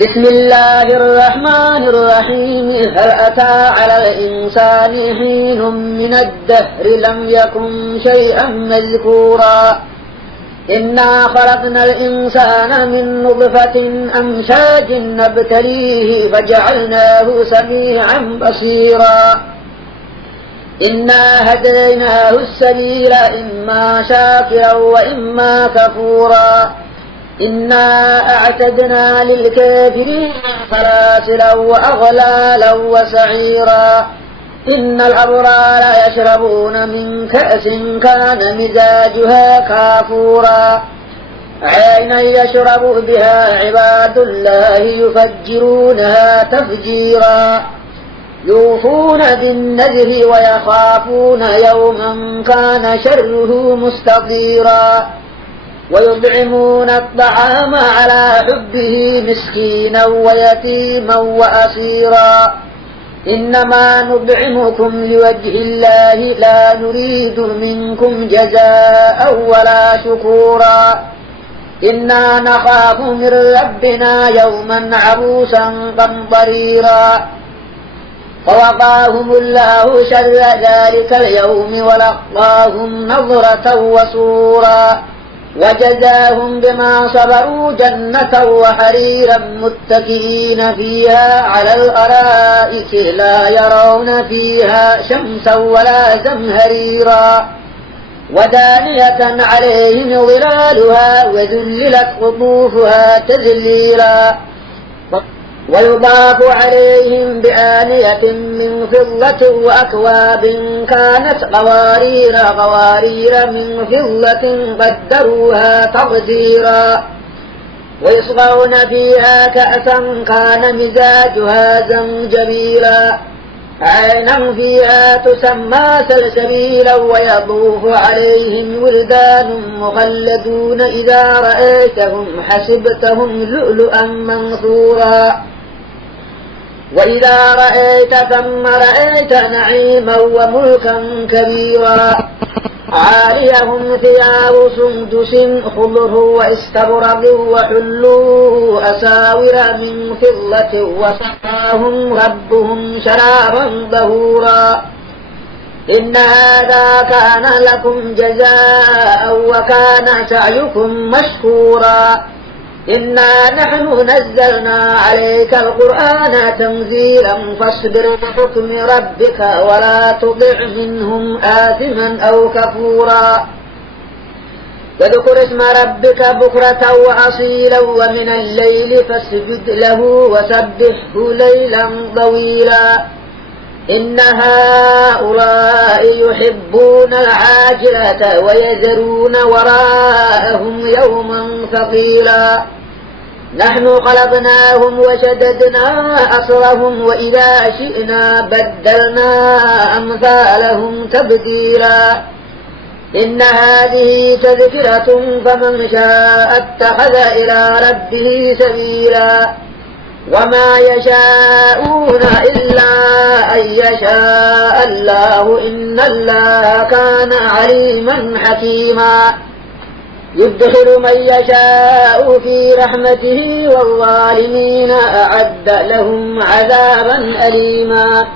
بسم الله الرحمن الرحيم. هل أتى على الإنسان حين من الدهر لم يكن شيئا مذكورا إنا خلقنا الإنسان من نطفة أمشاج نبتليه فجعلناه سميعا بصيرا إنا هديناه السبيل إما شاكرا وإما كفورا إنا أعتدنا للكافرين سلاسلا وأغلالا وسعيرا إن الأبرار يشربون من كأس كان مزاجها كافورا عينا يشرب بها عباد الله يفجرونها تفجيرا يوفون بالنذر ويخافون يوما كان شره مستطيرا ويطعمون الطعام على حبه مسكينا ويتيما وأسيرا إنما نطعمكم لوجه الله لا نريد منكم جزاء ولا شكورا إنا نخاف من ربنا يوما عبوسا قمطريرا فوقاهم الله شر ذلك اليوم ولقاهم نظرة وسورا وجزاهم بما صبروا جنة وحريرا متكئين فيها على الأرائك لا يرون فيها شمسا ولا زمهريرا ودانية عليهم ظلالها وذللت قطوفها تذليلا ويضاف عليهم بآنية من فضة وأكواب كانت قوارير من فضة قدروها تقديرا ويصغون فيها كأسا كان مزاجها زنجبيلا عينا فيها تسمى سلسبيلا ويطوف عليهم ولدان مخلدون إذا رأيتهم حسبتهم لؤلؤا منثورا وإذا رأيت ثم رأيت نعيما وملكا كبيرا عاليهم ثياب سندس خضر واستبرق وحلوا أساور من فضة وسقاهم ربهم شرابا طهورا إن هذا كان لكم جزاء وكان سعيكم مشكورا إنا نحن نزلنا عليك القرآن تنزيلا فاصبر بحكم ربك ولا تطع منهم آثما أو كفورا واذكر اسم ربك بكرة وأصيلا ومن الليل فاسجد له وسبحه ليلا طويلا إن هؤلاء يحبون العاجلة ويذرون وراءهم يوما ثقيلا نحن خلقناهم وشددنا أسرهم وإذا شئنا بدلنا أمثالهم تبديلا إن هذه تذكرة فمن شاء اتخذ إلى ربه سبيلا وما يشاءون إلا أن يشاء الله إن الله كان عليما حكيما يدخل من يشاء في رحمته والظالمين أعد لهم عذابا أليما